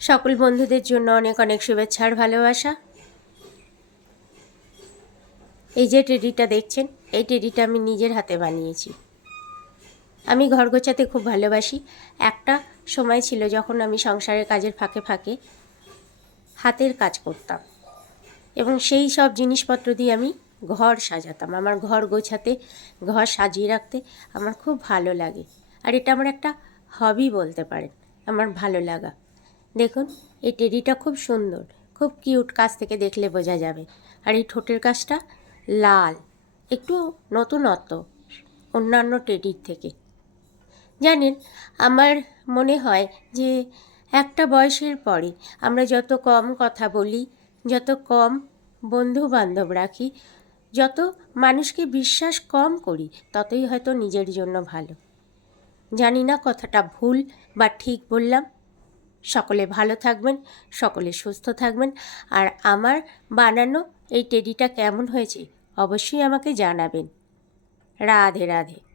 সকল বন্ধুদের জন্য অনেক অনেক শুভেচ্ছা আর ভালোবাসা। এই যে টেডিটা দেখছেন, এই টেডিটা আমি নিজের হাতে বানিয়েছি। আমি ঘর গোছাতে খুব ভালোবাসি। একটা সময় ছিল যখন আমি সংসারের কাজের ফাঁকে ফাঁকে হাতের কাজ করতাম এবং সেই সব জিনিসপত্র দিয়ে আমি ঘর সাজাতাম। আমার ঘর গোছাতে, ঘর সাজিয়ে রাখতে আমার খুব ভালো লাগে। আর এটা আমার একটা হবি বলতে পারেন, আমার ভালো লাগা। দেখুন, এই টেডিটা খুব সুন্দর, খুব কিউট, কাছ থেকে দেখলে বোঝা যাবে। আর এই ঠোঁটের কাছটা লাল, একটু নতুনত্ব অন্যান্য টেডির থেকে। জানেন, আমার মনে হয় যে একটা বয়সের পরে আমরা যত কম কথা বলি, যত কম বন্ধু বান্ধব রাখি, যত মানুষকে বিশ্বাস কম করি, ততই হয়তো নিজের জন্য ভালো। জানি না কথাটা ভুল বা ঠিক বললাম। সকলে ভালো থাকবেন, সকলে সুস্থ থাকবেন। আর আমার বানানো এই টেডিটা কেমন হয়েছে অবশ্যই আমাকে জানাবেন। রাধে রাধে।